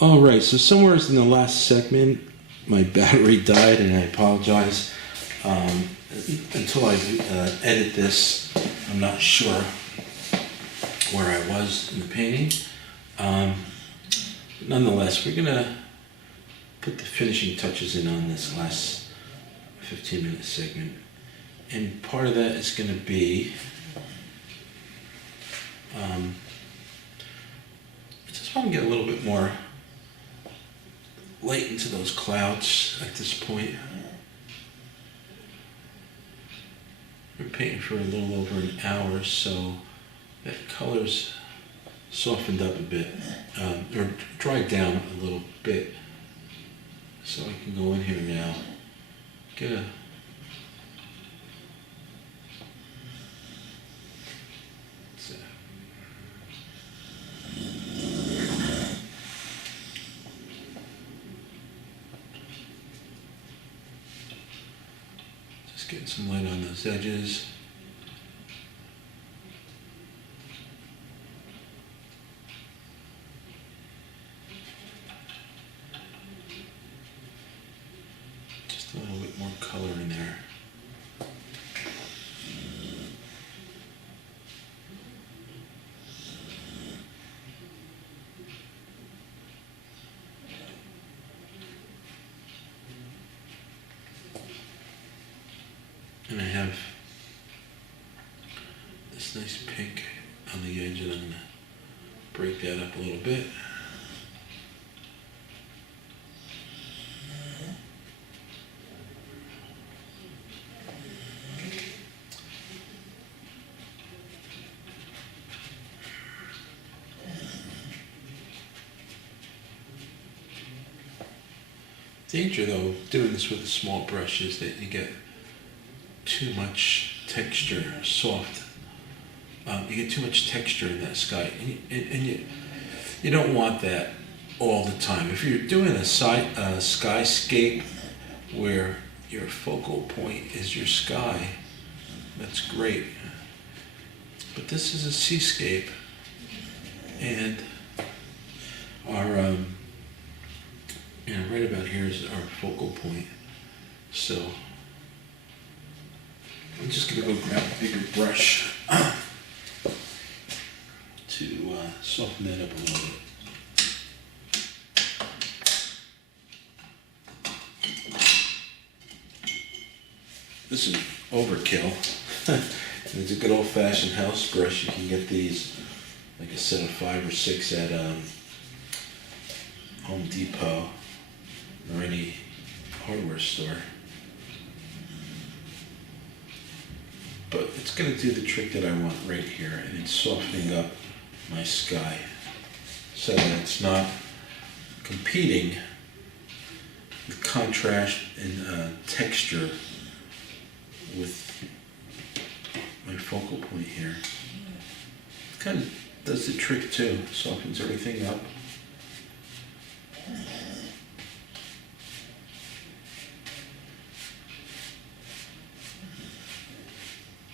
All right, so somewhere in the last segment, my battery died, and I apologize. Um, Until I edit this, I'm not sure where I was in the painting. Um, Nonetheless, we're gonna put the finishing touches in on this last 15-minute segment, and part of that is gonna be I just want to get a little bit more light into those clouds at this point. We're painting for a little over an hour, so that color's softened up a bit, or dried down a little bit. So I can go in here now, get a just getting some light on those edges. Just a little bit more color in there. And I have this nice pink on the edge, and I'm going to break that up a little bit. Danger though of doing this with a small brush is that you get too much texture, soft. You get too much texture in that sky, and you don't want that all the time. If you're doing a skyscape where your focal point is your sky, that's great. But this is a seascape, and our right about here is our focal point. So I'm just going to go grab a bigger brush to soften that up a little bit. This is overkill. And it's a good old-fashioned house brush. You can get these, like a set of 5 or 6 at Home Depot or any hardware store. But it's going to do the trick that I want right here, and it's softening up my sky so that it's not competing with contrast and texture with my focal point here. It kind of does the trick too, softens everything up.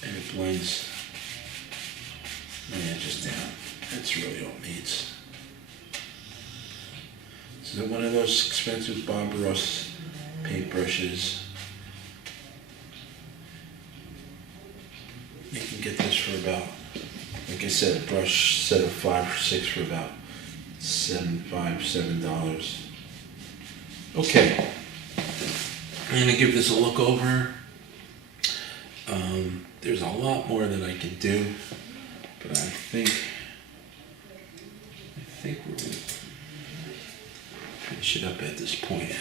And it blends my edges down. That's really all it needs. This is one of those expensive Bob Ross paintbrushes. You can get this for about, like I said, a brush set of 5 or 6 for about $7. Okay, I'm gonna give this a look over. There's a lot more that I can do, but I think we're gonna finish it up at this point.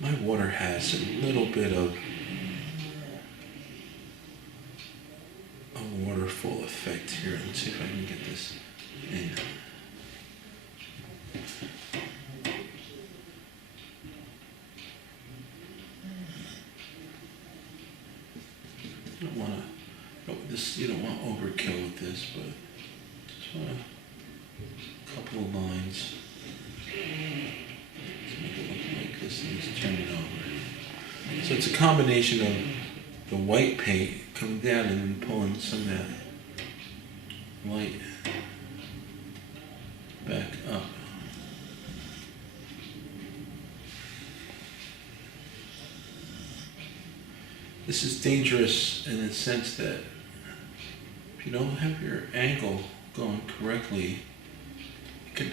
My water has a little bit of a waterfall effect here. Let's see if I can get this in. You don't want overkill with this, but just want a couple of lines. Let's make it look like this and just turn it over. So it's a combination of the white paint coming down and then pulling some of that light This is dangerous in the sense that if you don't have your angle going correctly, it could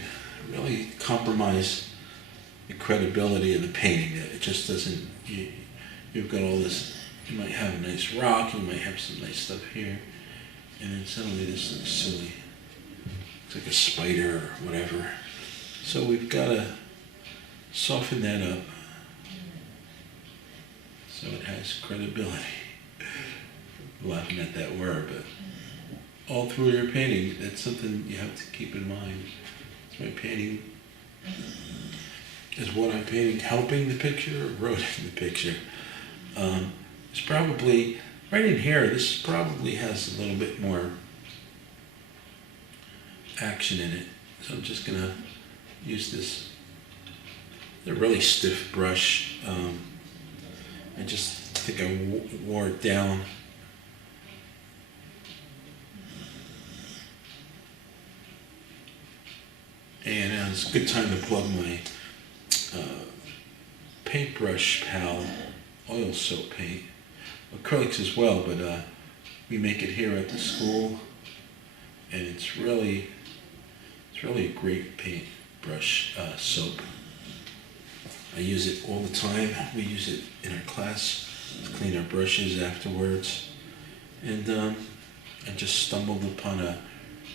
really compromise the credibility of the painting. It just doesn't, you've got all this, you might have a nice rock, you might have some nice stuff here, and then suddenly this looks silly. It's like a spider or whatever. So we've got to soften that up so it has credibility. I'm laughing at that word, but all through your painting, that's something you have to keep in mind. Is my painting, is what I'm painting helping the picture or eroding the picture? It's probably, right in here, this probably has a little bit more action in it. So I'm just gonna use this, a really stiff brush. I just think I wore it down. And it's a good time to plug my paintbrush pal oil soap paint. Acrylics as well, but we make it here at the school, and it's really a great paintbrush soap. I use it all the time. We use it in our class to clean our brushes afterwards. And I just stumbled upon a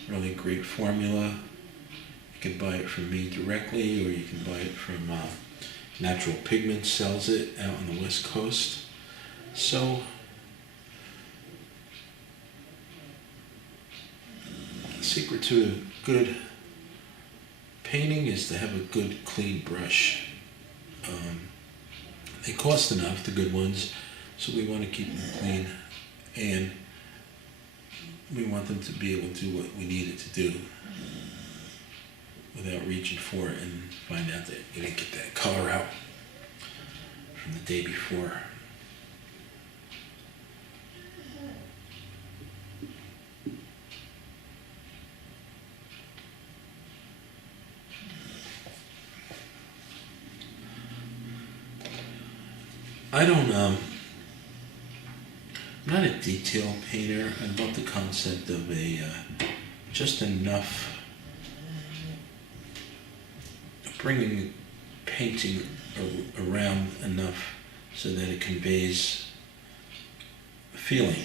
really great formula. You can buy it from me directly, or you can buy it from Natural Pigment sells it out on the West Coast. So the secret to a good painting is to have a good clean brush. They cost enough, the good ones, so we want to keep them clean, and we want them to be able to do what we need it to do without reaching for it and find out that you didn't get that color out from the day before. I'm not a detail painter. I love the concept of just enough, bringing the painting around enough so that it conveys a feeling.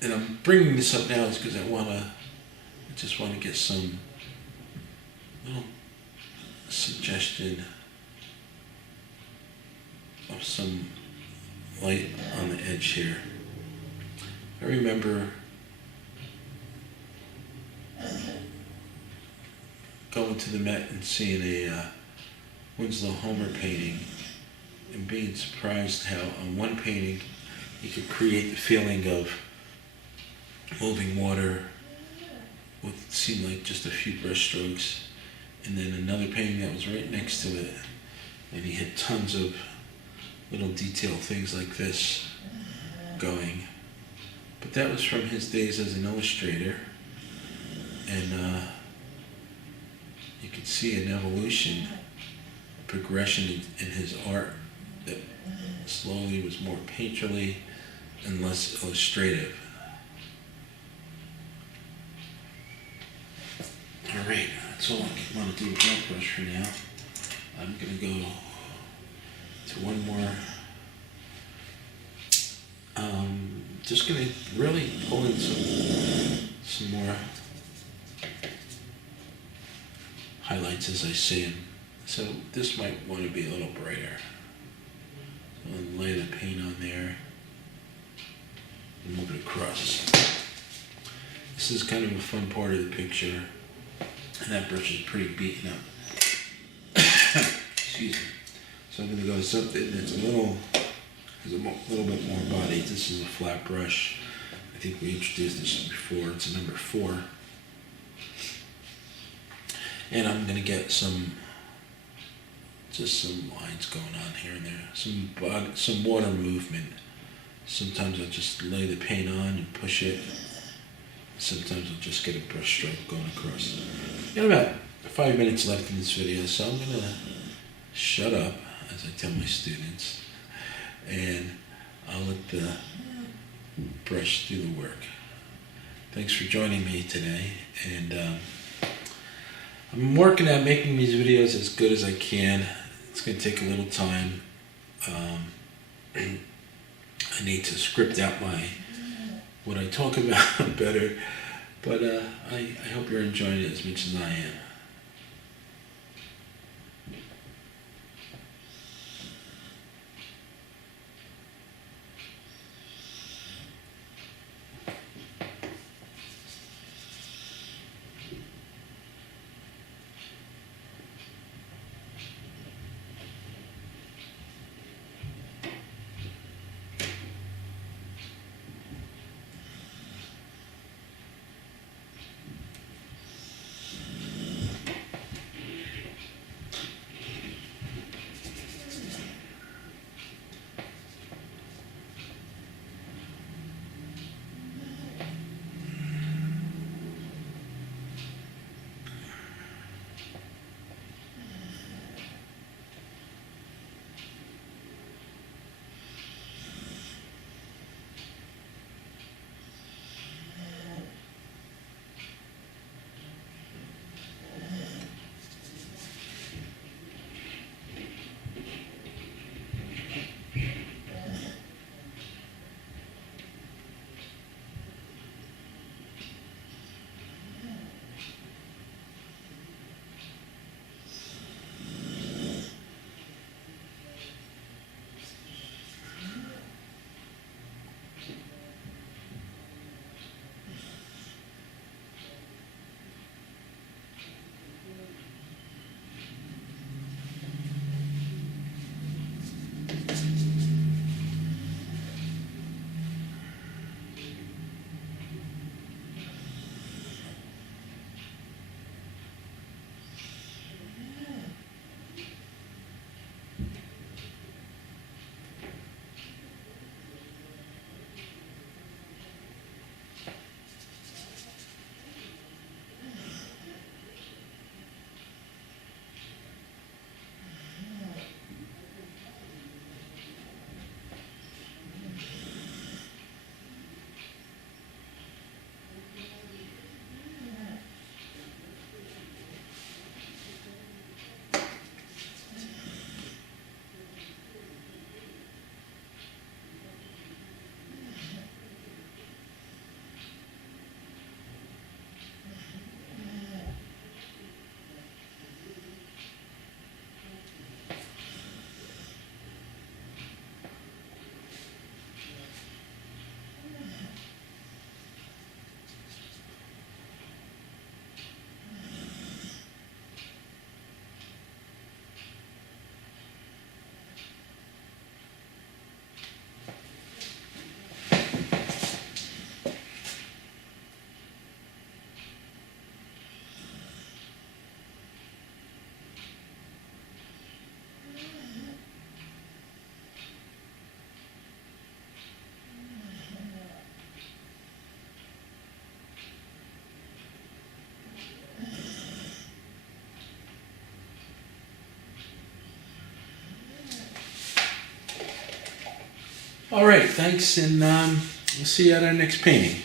And I'm bringing this up now is because I just want to get some little suggestion of some light on the edge here. I remember going to the Met and seeing a Winslow Homer painting and being surprised how on one painting you could create the feeling of moving water with what seemed like just a few brush strokes, and then another painting that was right next to it, and he had tons of little detail things like this going. But that was from his days as an illustrator, and you could see an evolution, a progression in his art that slowly was more painterly and less illustrative. All right, that's all I want to do with that brush for now. I'm going to go to one more. Just going to really pull in some more highlights as I see them. So this might want to be a little brighter. So I'll lay the paint on there and move it across. This is kind of a fun part of the picture. And that brush is pretty beaten up. Excuse me. So I'm going to go to something that's has a little bit more body. This is a flat brush. I think we introduced this before. It's a number 4. And I'm going to get just some lines going on here and there. Some water movement. Sometimes I'll just lay the paint on and push it. Sometimes I'll just get a brush stroke going across. Got about 5 minutes left in this video, so I'm going to shut up. as I tell my students, and I'll let the brush do the work. Thanks for joining me today, and I'm working at making these videos as good as I can. It's going to take a little time. I need to script out what I talk about better, but I hope you're enjoying it as much as I am. All right, thanks, and we'll see you at our next painting.